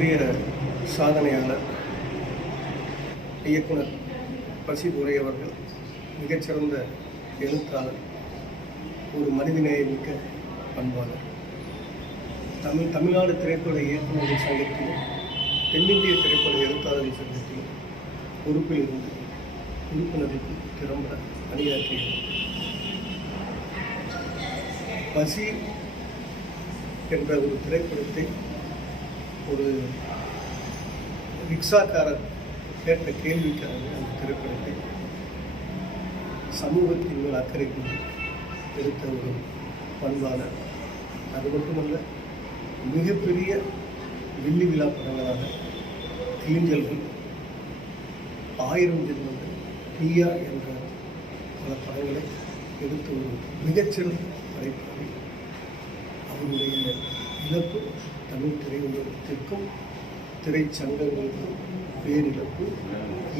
மிகப்பெரிய சாதனையாளர் இயக்குனர் பசிதுரை அவர்கள் மிகச்சிறந்த எழுத்தாளர் ஒரு மனிதநேயமிக்க பண்பாளர். தமிழ் தமிழ்நாடு திரைப்பட இயக்குநர்கள் சங்கத்திலும் தென்னிந்திய திரைப்பட எழுத்தாளர்கள் சங்கத்திலும் பொறுப்பில் இருந்து உறுப்பினருக்கு திறம்பட பணியாற்றியது பசி என்ற ஒரு திரைப்படத்தை ஒரு ரிக்ஷாக்காரர் கேட்ட கேள்விக்காக அந்த திரைப்படத்தை சமூகத்தின் மேல் அக்கறை கொண்டு எடுத்த ஒரு பண்பாளர் அது மட்டுமல்ல மிகப்பெரிய வெள்ளி விழா படங்களான கிளிஞ்சல்கள் ஆயிரம் ஜென்மங்கள் பியா என்ற பல படங்களை எடுத்து ஒரு மிகச்சிறந்த படைப்பாளி அவருடைய இழப்பு. தமிழ் திரையுலகத்திற்கும் திரைச்சங்கங்களுக்கும் பேரிழப்பு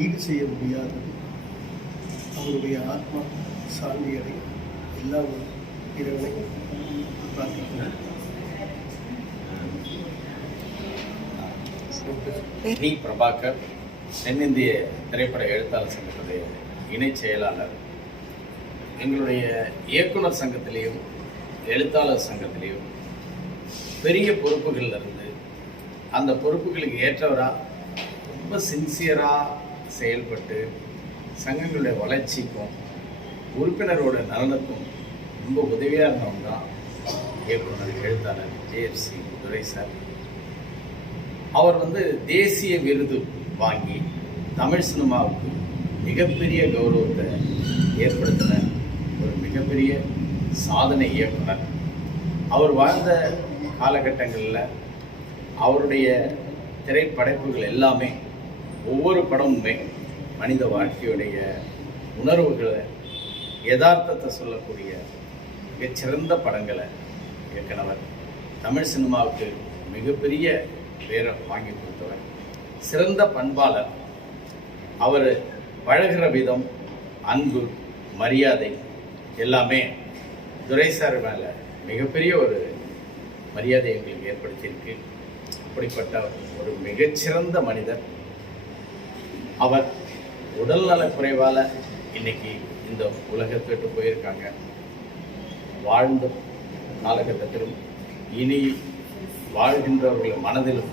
ஈடு செய்ய முடியாதது. அவருடைய ஆத்மா சாந்தியடை எல்லா எல்லாம் இறைவனை பிரார்த்திக்கிறேன் பிரபாகர் தென்னிந்திய திரைப்பட எழுத்தாளர் சங்கத்துடைய இணைச் செயலாளர். எங்களுடைய இயக்குனர் சங்கத்திலையும் எழுத்தாளர் சங்கத்திலையும் பெரிய பொறுப்புகளில் இருந்து அந்த பொறுப்புகளுக்கு ஏற்றவராக ரொம்ப சின்சியராக செயல்பட்டு சங்கங்களுடைய வளர்ச்சிக்கும் உறுப்பினரோட நலனுக்கும் ரொம்ப உதவியாக இருந்தவங்க தான் இயக்குனர் எழுத்தாளர் ஜேஎஃப்சி துரை சார். அவர் வந்து தேசிய விருது வாங்கி தமிழ் சினிமாவுக்கு மிகப்பெரிய கௌரவத்தை ஏற்படுத்தின ஒரு மிகப்பெரிய சாதனை இயக்குனர். அவர் வாழ்ந்த காலகட்டங்களில் அவருடைய திரைப்படைப்புகள் எல்லாமே ஒவ்வொரு படமுமே மனித வாழ்க்கையுடைய உணர்வுகளை யதார்த்தத்தை சொல்லக்கூடிய மிகச்சிறந்த படங்களை இயக்குனவர் தமிழ் சினிமாவுக்கு மிகப்பெரிய பேரை வாங்கி கொடுத்தவர். சிறந்த பண்பாளர். அவர் பழகுற விதம் அன்பு மரியாதை எல்லாமே துரைசார் மேலே மிகப்பெரிய ஒரு மரியாதை எங்களுக்கு ஏற்படுத்தியிருக்கு. அப்படிப்பட்ட ஒரு மிகச்சிறந்த மனிதர். அவர் உடல்நலக் குறைவால் இன்னைக்கு இந்த உலகத்தை விட்டு போயிருக்காங்க. வாழ்ந்த காலகட்டத்திலும் இனி வாழ்கின்றவர்கள் மனதிலும்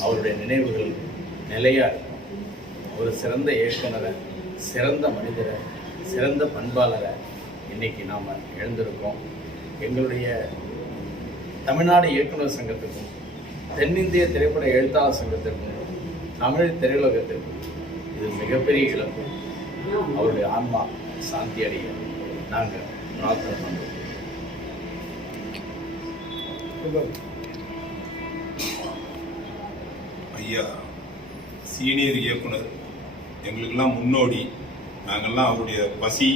அவருடைய நினைவுகள் நிலையாக இருக்கும். ஒரு சிறந்த இயக்குனரை சிறந்த மனிதரை சிறந்த பண்பாளரை இன்னைக்கு நாம் எழுந்திருக்கோம். எங்களுடைய தமிழ்நாடு இயக்குனர் சங்கத்துக்கும் தென்னிந்திய திரைப்பட எழுத்தாளர் சங்கத்திற்கும் தமிழ் திரையுலகத்திற்கும் இது மிகப்பெரிய இழப்பு. அவருடைய ஆன்மா சாந்தி அடைய நாங்கள் பிரார்த்தனை பண்ணுறோம் ஐயா சீனியர் இயக்குனர் எங்களுக்கெல்லாம் முன்னோடி நாங்கள்லாம் அவருடைய பசி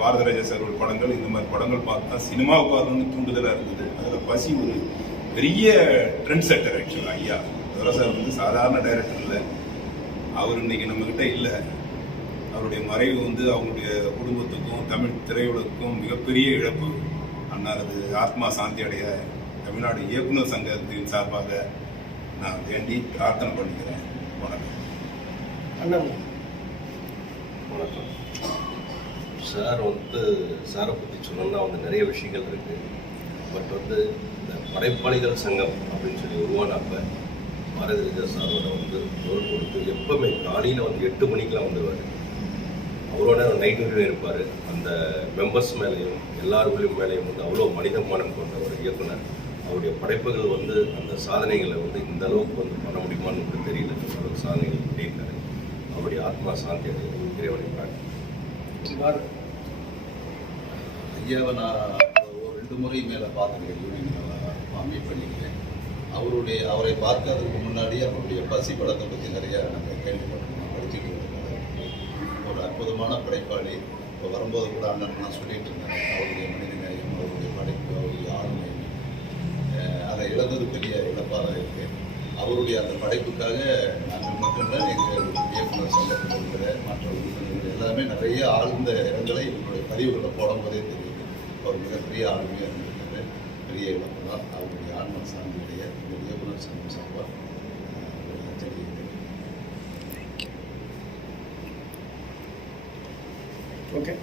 பாரதராஜா சார் ஒரு படங்கள் இந்த மாதிரி படங்கள் பார்த்து தான் சினிமாவுக்கு வரணும்னு தூண்டுதலாக இருந்தது. அதில் பசி ஒரு பெரிய ட்ரெண்ட் செட்டர் ஆக்சுவலாக ஐயா. துரை சார் வந்து சாதாரண டைரக்டர் இல்லை. அவர் இன்னைக்கு நம்மக்கிட்ட இல்லை. அவருடைய மறைவு வந்து அவங்களுடைய குடும்பத்துக்கும் தமிழ் திரையுலகுக்கும் மிகப்பெரிய இழப்பு. அன்னாரது ஆத்மா சாந்தி அடைய தமிழ்நாடு இயக்குனர் சங்கத்தின் சார்பாக நான் வேண்டி பிரார்த்தனை பண்ணிக்கிறேன். வணக்கம். அண்ணா வணக்கம். சார் வந்து சாரை பற்றி சொல்லணும்னா வந்து நிறைய விஷயங்கள் இருக்குது பட் வந்து இந்த படைப்பாளிகள் சங்கம் அப்படின்னு சொல்லி உருவானப்ப பாரதி ராஜா சாரோட வந்து தோல் கொடுத்து எப்பவுமே காலையில் வந்து எட்டு மணிக்கெலாம் வந்துடுவார் அவரோட நைட்டு இருப்பார். அந்த மெம்பர்ஸ் மேலேயும் எல்லாருக்குள்ளேயும் மேலேயும் வந்து அவ்வளோ மனிதமானம் கொண்ட ஒரு இயக்குனர். அவருடைய படைப்புகள் வந்து அந்த சாதனைகளை வந்து இந்த அளவுக்கு வந்து பண்ண முடியுமான்னு தெரியல. அந்த அளவுக்கு சாதனைகள் பண்ணியிருக்காரு. ஆத்மா சாந்தி அடைய இறைவனை ஐயாவை நான் ஒரு ரெண்டு முறை மேலே பார்த்துருக்கேன் யூனியன் மீட் பண்ணிக்கிறேன் அவருடைய அவரை பார்க்கறதுக்கு முன்னாடி அவருடைய பசி படத்தை பற்றி நிறைய நாங்கள் கேள்விப்பட்டிருக்கோம். படிச்சுட்டு இருக்கோம் ஒரு அற்புதமான படைப்பாளி. இப்போ வரும்போது கூட அண்ணன் நான் சொல்லிட்டு இருந்தேன். அவருடைய மனிதநேயம் அவருடைய படைப்பு அவருடைய ஆளுமை. அதை இழந்தது பெரிய இழப்பாக இருக்குது அவருடைய அந்த படைப்புக்காக நாங்கள் மட்டும்தான் எங்கள் எல்லாமே நிறைய ஆழ்ந்த இடங்களை என்னுடைய பதிவுகளில் போடும்போதே தெரியுது. ஒரு மிகப்பெரிய ஆளுமையாக இருந்திருக்காரு. பெரிய இழப்பு தான் அவருடைய ஆன்ம சாந்தியுடைய இந்த இயக்குனர் சங்கம் சார்பாக ஓகே